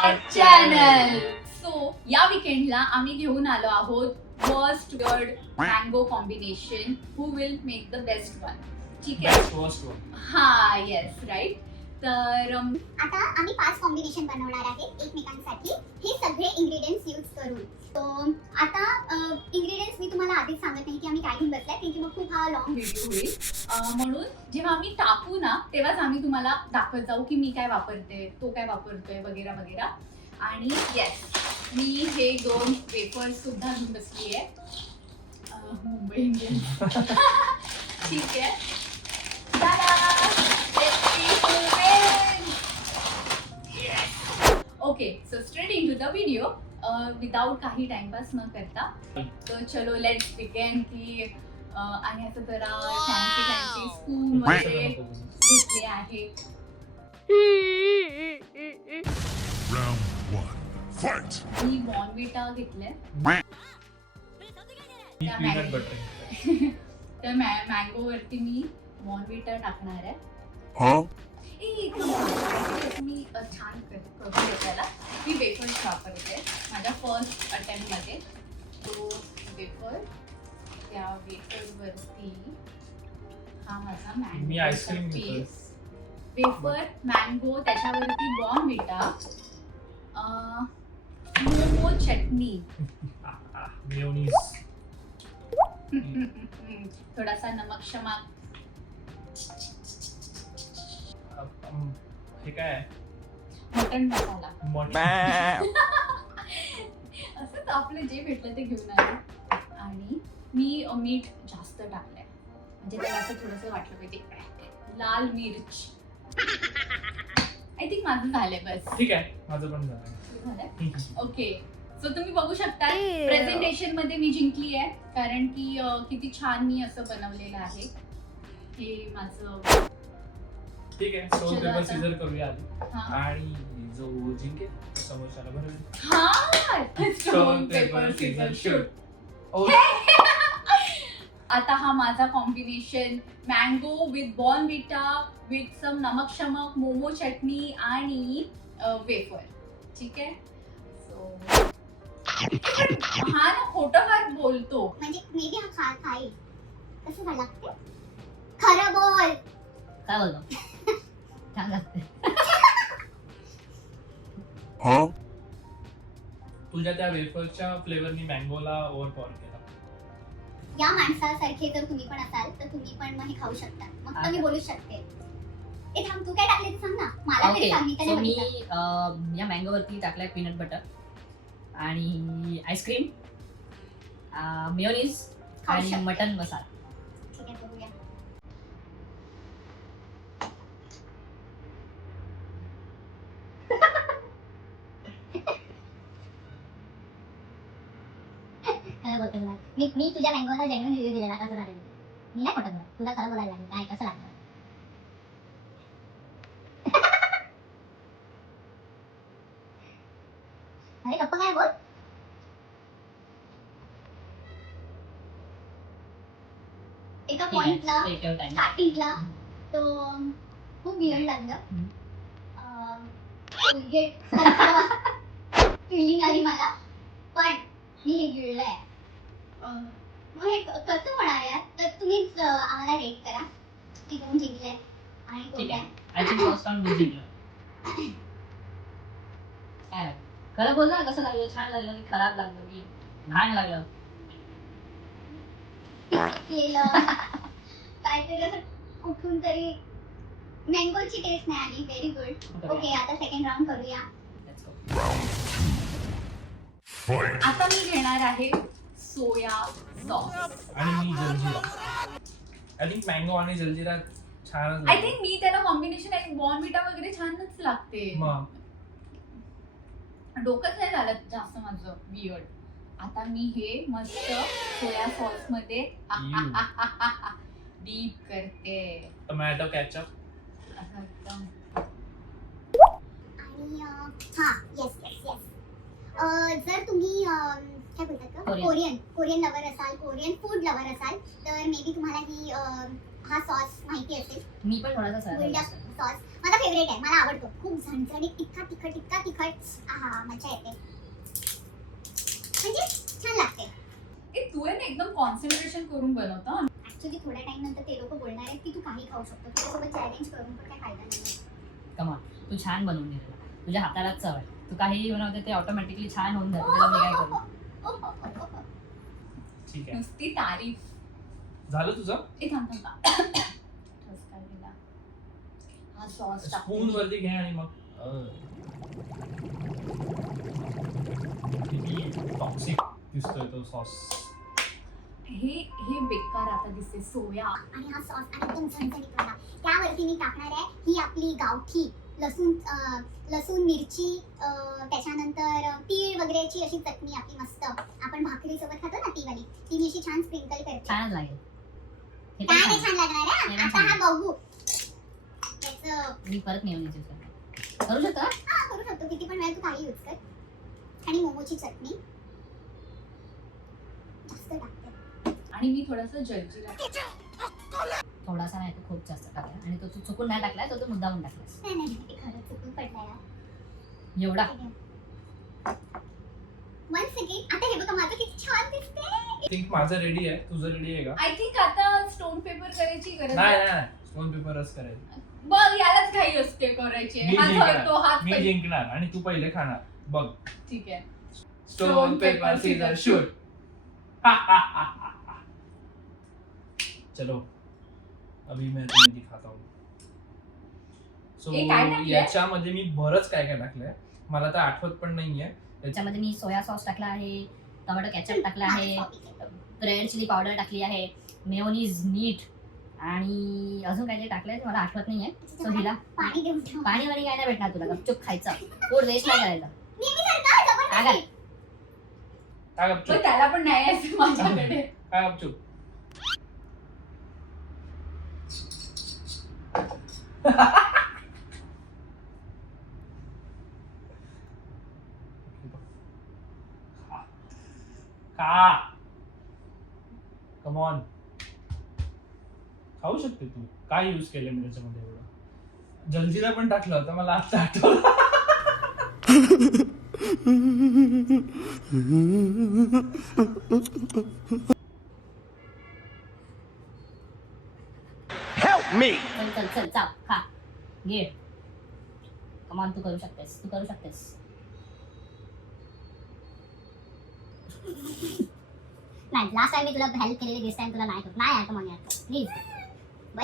आवर channel. So या वीकेंडला आम्ही घेऊन आलो आहोत worst word mango combination. Who will make the best one. ठीक आहे. First one. हा येस राईट. तर आता आम्ही 5 कॉम्बिनेशन बनवणार आहे एकमेकांसाठी. हे सगळे इंग्रेडियंट्स यूज करून. तो आता इंग्रेडियंट्स मी तुम्हाला आधीच सांगत नाही की आम्ही काय घेऊन बसलाय, कारण की मग खूप हा लॉंग व्हिडिओ होईल. म्हणून जेव्हा आम्ही टाकू ना तेव्हाच आम्ही तुम्हाला दाखवत जाऊ की मी काय वापरते, तो काय वापरतोय वगैरे वगैरे. आणि येस, मी हे 2 वेफर्स सुद्धा घेऊन बसली आहे. मुंबई इंडियन्स. ठीक आहे. Okay, so straight in to the video. Without काही टाइमपास न करता तर चलो लेट्स बिगिन. की आणि असं जरा फॅन्सी फॅन्सी स्पून वगैरे घेतले आहे. Round 1. Fight! मी बॉर्नव्हिटा घेतले. Peanut butter. तर मँगो वरती मी बॉर्नव्हिटा टाकणार आहे. Huh? मी छान करू त्याला. मी वेफर्स वापरते माझ्या फर्स्ट अटेम्प्ट मध्ये. तो वेफर, त्या वेफर वरती हा माझा मी mango ice cream piece. Wafer, mango, त्याच्यावरती बॉर्नव्हिटा, मोमो चटणी, मेयोनीज. थोडासा नमक शमक, हे काय आहे? मटन मसाला. असंच आपलं जे भेटलं ते घेऊन आले. आणि मी मीठ जास्त टाकलंय, म्हणजे त्याला असं थोडंसं वाटलं पाहिजे. लाल मिर्च. आय थिंक माझं झालंय बस. ठीक आहे, माझं पण झालं. ओके, सो तुम्ही बघू शकता प्रेझेंटेशन मध्ये मी जिंकली आहे, कारण की किती छान मी असं बनवलेलं आहे. हे माझं. ठीक आहे. सो चला पेपर आता. सीझर करूया आधी. हा आणि जो जिंकेल समोरच्याला भरेल. हा, स्टोन पेपर सीझर शूट. ओ, आता हा माझा combination mango with Bournvita with some नमक शमक, मोमो चटणी आणि वेफर. ठीक आहे. सो हा ना खोटं फार बोलतो. म्हणजे मे बी हा खाईल. कसं झालं लागते? खरं बोल. काय बोलतो? छान लागते. Huh? तुझ्या त्या वेफरच्या फ्लेवरनी मँगोला ओव्हरपॉवर केला. या माणसासारखे जर तुम्ही पण असाल तर तुम्ही पण मग हे खाऊ शकता. मग तर मी बोलू शकते. ए थांब, तू काय टाकले ते सांग ना. मला तरी ओके, सांग, मी सो त्याने मी बघितलं. या मँगो वरती टाकलाय पीनट बटर आणि आईस्क्रीम, मेयोनीज खाऊ आणि शकते. मटन मसाला. ठीक आहे, बघूया. काय बोलतो तुला? मी तुझ्या मँगोला जेन्युइन रिव्ह्यू दिलेला. कसं झालं? मी नाही खोटं बोलत. तुला खरं बोलायला लागलं. काय कसं लागलं? अरे गप्पा काय बोल. एका पॉइंटला स्टार्टिंगला तो खूप वियर्ड लागलं. फिलिंग आली मला, पण मी हे गिळलंय. मग हे कसं होणार यार? तर तुम्हीच आम्हाला रेट करा की कोण जिंकलंय आणि कोण ठीक नाही. आहे. आय थिंक फर्स्ट राउंड मी जिंकलो. काय खरं बोल ना, कसं लागलं? छान लागलं की खराब लागलं की घाण लागलं? केलं काहीतरी असं कुठून तरी मँगोची टेस्ट नाही आली. Very good. ओके, आता सेकंड राऊंड करूया. Let's go. Round 2. Fight! आता मी घेणार आहे सोया सॉस. आणि जलजिरा. आय थिंक मँगो आणि जलजिरा छान. आय थिंक मी त्याला कॉम्बिनेशन आहे. बॉर्नव्हिटा वगैरे छानच लागते. डोकंच नाही झालं जास्त माझं वियर्ड. आता मी हे मस्त सोया सॉस मध्ये डीप करते. Tomato ketchup. असं एकदम. आणि हा येस येस येस. जर तुम्ही काय बोलतात का, कोरियन लवर असाल, कोरियन फूड लवर असाल तर मे बी तुम्हाला ही हा सॉस माहिती असेल. मी पण थोडासा बुलडॉग सॉस माझा फेवरेट आहे. मला आवडतो खूप. झणझणीत, इतका तिखट आहा मजा येते, म्हणजे छान लागते. तू आहे ना एकदम कॉन्सन्ट्रेशन करून बनवतो. ऍक्च्युली थोड्या टाइम नंतर ते लोक बोलणार आहेत की तू काही खाऊ शकतो, तुझ्यासोबत चॅलेंज करून पण काही फायदा नाही. कमॉन, तू छान बनवून दिलेला, तुझ्या हाताला चव आहे. तू काहीही बनवते ते ऑटोमॅटिकली छान होऊन जाते. त्याला मी काय करू? ठीक आहे, नुसती तारीफ. झालं तुझं. थांब ठस काय दिला. हा सॉस स्पून वरती घे आणि मग किती टॉक्सिक दिसतोय तो सॉस. हे बेकार आता दिसते सोया. आणि हा सॉस एकदम झणझणीत वाला, त्यावरती मी टाकणार आहे ही आपली गावठी लसूण मिरची, त्याच्यानंतर तीळ वगैरेची अशी चटणी आपली मस्त आपण भाकरी सोबत खातो ना ती वाली, ती मी अशी छान स्प्रिंकल करते. छानच लागेल. हे पण काय छान नाही छान लागणार हे आहे. पण आता छान हा बघू याचं. मी परत मेयोनीज यूज करते. करू शकतो का? हा करू शकतो, किती पण वेळ तू काही यूज कर. आणि मोमोची चटणी जास्त टाकते. आणि मी थोडासा जलजिरा. थोडासा नाही तर खूप जास्त टाकला, आणि तो तू चुकून नाही टाकलाय, तो मुद्दामून टाकलास. नाही ते खरंच चुकून पडलाय यार. एवढा. Once again, आता हे बघा माझं किती छान दिसते. आय थिंक माझं रेडी आहे. तुझं रेडी आहे का? आय थिंक आता स्टोन पेपर करायची गरज नाही आहे. नाही, स्टोन पेपरच करायचं. बघ यालाच घाई असते करायची. मी हा जिंकणार. तो हात मी जिंकणार आणि तू पहिले खाणार. बघ, ठीक आहे. Stone paper scissor shoot. चलो अभी मैं तुम्हें दिखाता हूँ. सो हे काय टाकलंय? याच्यामध्ये मी बरंच काय काय टाकलंय, मला तर आठवत पण नाहीये. त्याच्यामध्ये मी सोया सॉस टाकला आहे, टोमॅटो केचप टाकला आहे, रेड चिली पावडर टाकली आहे, मेयोनीज, मीठ आणि अजून काय टाकलंय ते मला आठवत नाहीये. सो हिला पाणी देऊन ठेव. पाणी वाणी काय नाही भेटणार तुला, गपचूप खायचं, पोट वेस्ट नाही करायचं. नेहमीसारखं जबरदस्ती. काय पण गपचूप, त्याला पण नाही असं माझ्याकडे. काय गपचूप. खा, कम ऑन. खाऊ शकते तू. काय यूज केलं मी त्याच्यामध्ये एवढं? जलजिरा पण टाकलं होतं, मला आता आठवलं. चल चल चाव खा घे. कमान, तू करू शकतेस, तू करू शकतेस. नाही लास्ट टाइम मी तुला हेल्प केलेली, दिस टाइम तुला नाही करू. नाही यार, मग यार प्लीज.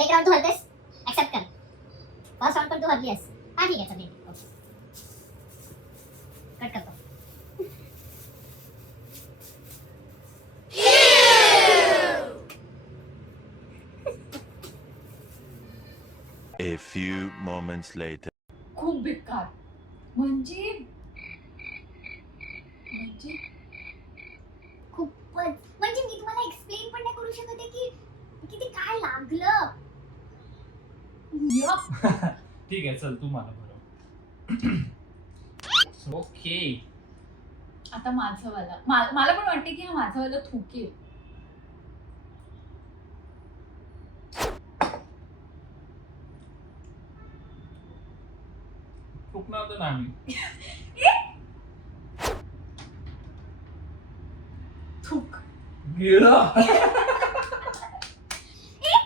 एक राऊंड तू हरतेस, ऍक्सेप्ट कर. फर्स्ट राऊंड पण तू हरली आहेस. हा ठीक आहे चल कट करतो. A few moments later. खूप बेकार. म्हणजे खूपच, म्हणजे मी तुम्हाला एक्सप्लेन पण नाही करू शकत आहे की किती काय लागलं. yuck. ठीक आहे, चल तू मला बरोबर. ओके, आता माझं वाला मला पण वाटते की हा माझं वाला थुकेल. चुकणार होतं ना आम्ही. थुक. गेलं.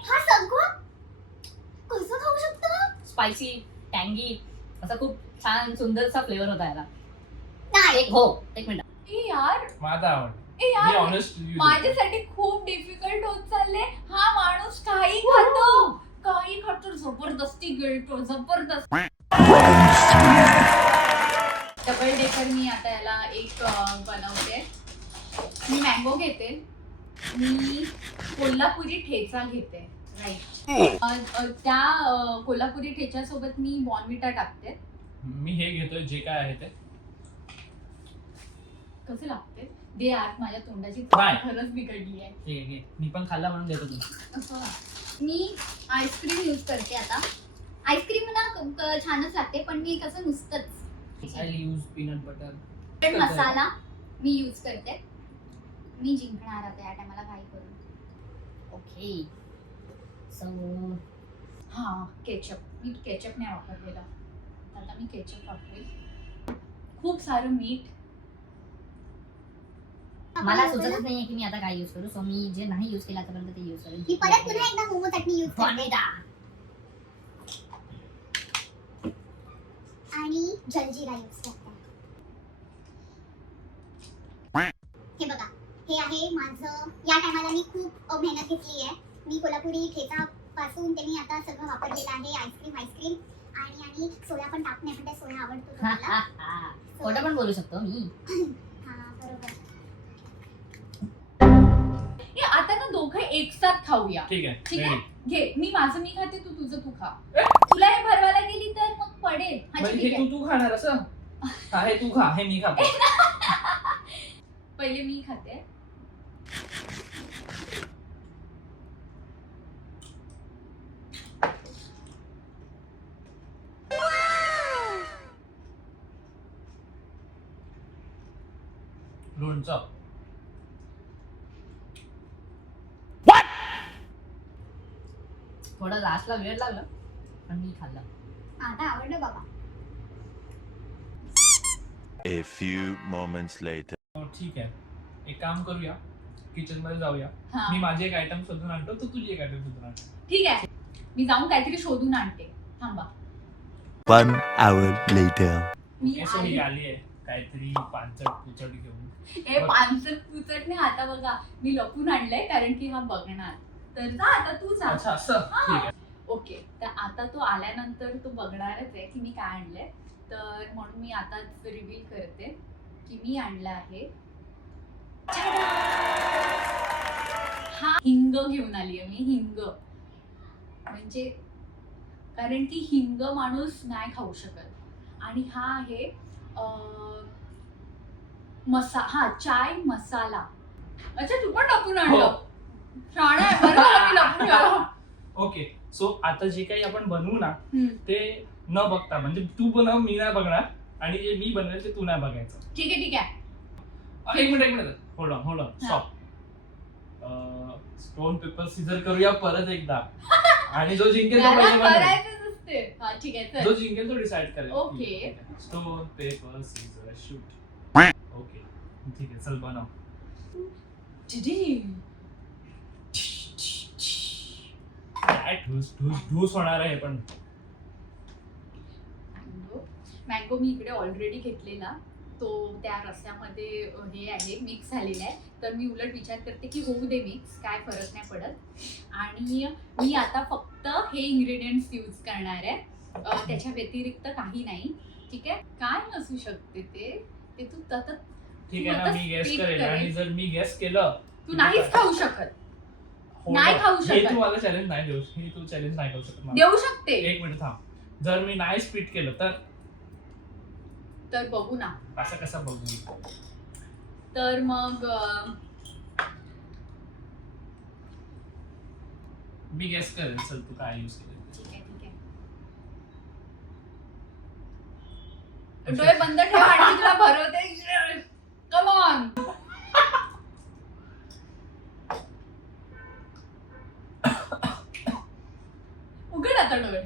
हा सगळं कसं खाऊ शकतो? स्पायसी, टँगी, असा खूप छान सुंदरसा फ्लेवर होता याला. नाही एक मिनिट. ए यार, माझा आवड. ए मी यार, ऑनेस्ट माझ्यासाठी खूप डिफिकल्ट होत चालले. हा माणूस काही खातो जबरदस्ती गिळतो, जबरदस्त. डबल डेकर मी आता याला एक बनवते. मी मँगो घेते, मी कोल्हापुरी ठेचा घेते. राईट. त्या कोल्हापुरी ठेच्यासोबत मी बॉर्नव्हिटा टाकते. मी हे घेतोय जे काय आहे ते. कसे लागते दे यार, माझ्या तोंडाची नाही. खरंच बिघडली आहे. ठीक आहे, मी पण खाल्ला म्हणून देतो तुला. असं. मी आईस्क्रीम यूज करते आता. आईस्क्रीम ना छानच लागते, पण मी कसं नुसतंच आय यूज पीनट बटर. पण मसाला मी यूज करते. मी जिंकणार आता या टायमाला काही करून. ओके, सो हा केचप, मी केचप नाही वापरलेला. आता मी केचप वापरेल, खूप सारं मीठ. मला सुचतच नाहीये की मी आता काय यूज करू, सो मी जे नाही यूज केलं आतापर्यंत ते यूज मी परत पुन्हा करेन. एकदा मोमो चटणी यूज करते Bonita. आणि जलजीरा यूज करते. हे बघा, हे आहे माझं. या टायमाला मी खूप मेहनत घेतली आहे. मी कोल्हापुरी ठेचा पासून ते मी आता सगळं वापरलेलं आहे. आईस्क्रीम आणि सोया पण टाकणे, म्हणजे सोया आवडतो तुम्हाला. खोटं पण बोलू शकतो मी. हा बरोबर. हे आता ना दोघं एक साथ खाऊया. ठीक ठीक आहे. आहे, घे. मी माझं मी खाते, तू तुझं तू खा. तुला हे भरवायला गेली तर मग पडेल. अच्छा, म्हणजे ठीक हे आहे. तू खाणार असं? हा, हे तू खा, हे मी खातो. पहिले मी खाते. लोणचं. थोडं लास्टला वेळ लागला पण मी खाल्लं. आता आवडलं बाबा. A few moments later. हो, ठीक आहे, एक काम करूया, किचन मध्ये जाऊया. हा, मी माझी एक आयटम शोधून आणतो, तू तुझी एक आयटम शोधून आणतो. ठीक आहे. मी जाऊन काहीतरी शोधून आणते. थांबा. 1 hour later. मी ओके, सो आली. ही आली आहे काहीतरी पांचट पुचट घेऊन. हे पानसट पुचटने आता बघा मी लपून आणलंय, कारण की हा बघणार. तर जा आता तू जा. अच्छा, असं ठीक आहे. ओके, तर आता तो आल्यानंतर तो बघणारच आहे की मी काय आणलंय. तर म्हणून मी आताच रिव्हील करते की मी आणलं आहे. हा हिंग घेऊन आली आहे मी. हिंग म्हणजे कारण की हिंग माणूस नाही खाऊ शकत. आणि हा आहे चाय मसाला. अच्छा, तू पण लपून आणलं. हो. छान आहे, बरं झालं मी लपून ठेवलं. ओके, सो आता जे काही आपण बनवू ना हम्म, ते न बघता, म्हणजे तू बनव, मी नाही बघणार, आणि जे मी बनवेल ते तू नाही बघायचं. ठीक आहे ठीक आहे. एक minute hold on stop. Stone paper Caesar करूया परत एकदा, आणि जो जिंकेल तो त्याला पहिले बनवेल. करायचंच असते. हा, ठीक आहे चल. जो जिंकेल तो डिसाइड करेल. Okay. Stone paper scissor shoot. Okay, ठीक आहे, चल बनव. झिझिझ. काय ढूस ढूस ढूस होणार आहे पण. मँगो मी इकडे ऑलरेडी घेतलेला, तो त्या रस्त्यामध्ये हे आहे, मिक्स झालेला आहे. तर मी उलट विचार करते की होऊ दे मिक्स, काय फरक नाही पडत. आणि मी आता फक्त हे इन्ग्रेडियंट्स यूज करणार आहे, त्याच्या व्यतिरिक्त काही नाही. ठीक आहे, काय नसू शकते ते तू आता ठीक आहे ना, मी गेस Speed करेल, करेल. आणि जर मी गेस केलं तू नाहीच खाऊ शकत. नाही खाऊ हे शकत. तू मला चॅलेंज नाही देऊ, हे तू चॅलेंज नाही करू शकत मला. देऊ शकते. एक मिनिट थांब, जर मी नाही स्पीट केलं तर बघू ना. असं कसं बघू. तर मग मी गेस करेल, चल तू काय यूज केलं. ठीक आहे ठीक आहे. डोळे बंद ठेव आणि तुला भरवते. Come on. उघड आता डोळे.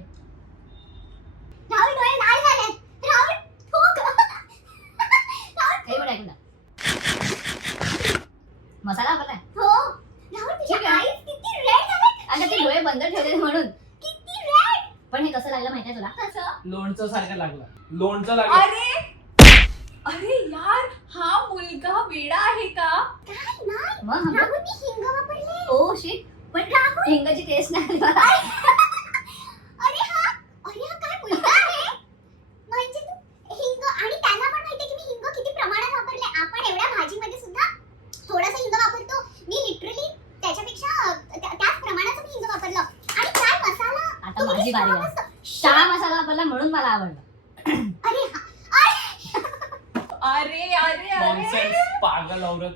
राहुल डोळे लाल झाले. राहुल थूक. हे बघ ऐकून मसाला वापरलाय. हो राहुल, तुझ्या ठीक आहे. eyes किती रेड झाले. आणि ते डोळे बंद ठेवले म्हणून. किती रेड. पण हे कसं लागलं माहितीये तुला? कसं? लोणचं सारखं लागलं. लोणचं लागलं. अरे यार, हा मुलगा वेडा आहे का? काय नाही मग हम- राहुल, मी हिंग वापरले. ओ शिट, पण राहुल, हिंगाची टेस्ट नाही आली मला. अरे हा काय मुलगा आहे. म्हणजे तू हिंग, आणि त्यांना पण माहितीये की मी हिंग किती प्रमाणात वापरले. आपण एवढ्या भाजीमध्ये सुद्धा थोडंसं हिंग वापरतो. मी लिटरली त्याच्यापेक्षा त्याच प्रमाणाचं मी हिंग वापरलं. आणि काय मसाला. आता तो माझी किती बारी strong आहे. असतो. चहा मसाला वापरला म्हणून मला आवडलं. अरे हा. अरे अरे अरे नॉनसेन्स, पागल औरत.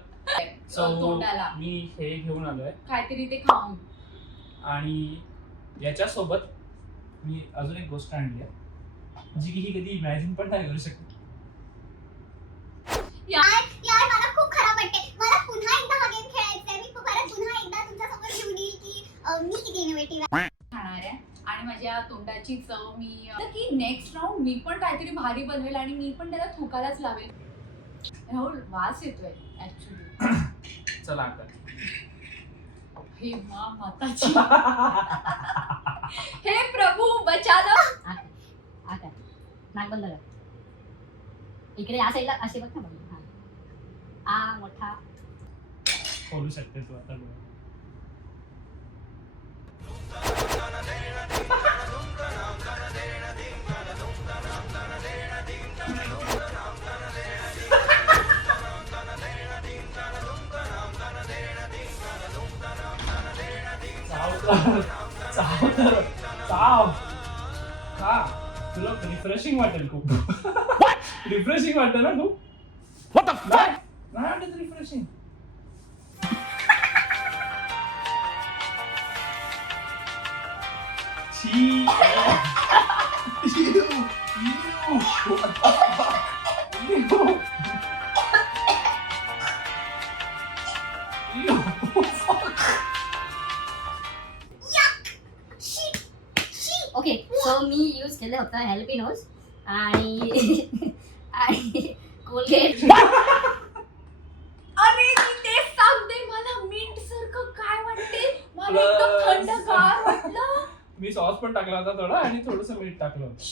So, तोंडाला मी हे घेऊन आलोय, काहीतरी ते खाऊन. आणि याच्यासोबत मी अजून एक गोष्ट आणली आहे, जी की ही कधी इमॅजिन पण नाही करू शकत. यार मला खूप खराब वाटते. मला पुन्हा एकदा हा गेम खेळायचा आहे. मी परत पुन्हा एकदा तुमच्या समोर घेऊन येईल की मी किती इनोव्हेटिव्ह खाणार आहे. आणि माझ्या तोंडाची चव मी की नेक्स्ट राऊंड मी पण काहीतरी भारी बनवेल आणि मी पण त्याला थुकायलाच लावेल. राहुल वास येतोय ऍक्च्युली. चला आता. हे मा माताची. हे प्रभू बचा लो. आता नाक बंद कर. इकडे या साईडला असे बघ ना बघ. आ मोठा. बोलू शकते तू आता. चाव का तुला रिफ्रेशिंग वाटेल खूप. रिफ्रेशिंग वाटतं ना खूप. नाही वाटत रिफ्रेशिंग. ओके सो मी यूज केलं होतं हॅलपिनोज आणि कोलगेट. अरे मी तेच सांगते मला मिंट सारखं काय वाटते. मला एकदम थंडगार वाटलं. मी सॉस पण टाकला होता थोडा आणि थोडस मीठ टाकलं होतं.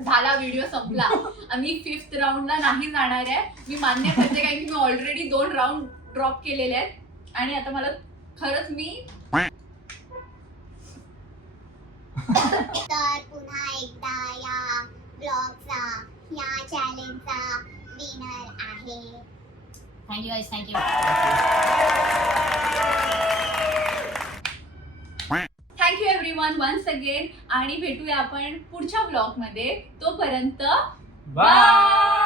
झाला व्हिडिओ संपला. आम्ही 5th राऊंडला नाही जाणार आहे. मी मान्य करते कारण की मी ऑलरेडी 2 राऊंड ड्रॉप केलेले आहेत आणि आता मला खरंच मी तर पुन्हा एकदा या ब्लॉगचा या चॅलेंजचा विनर आहे. Thank you guys thank you. Thank you everyone once again आणि भेटूया आपण पुढच्या ब्लॉग मध्ये. तोपर्यंत बाय.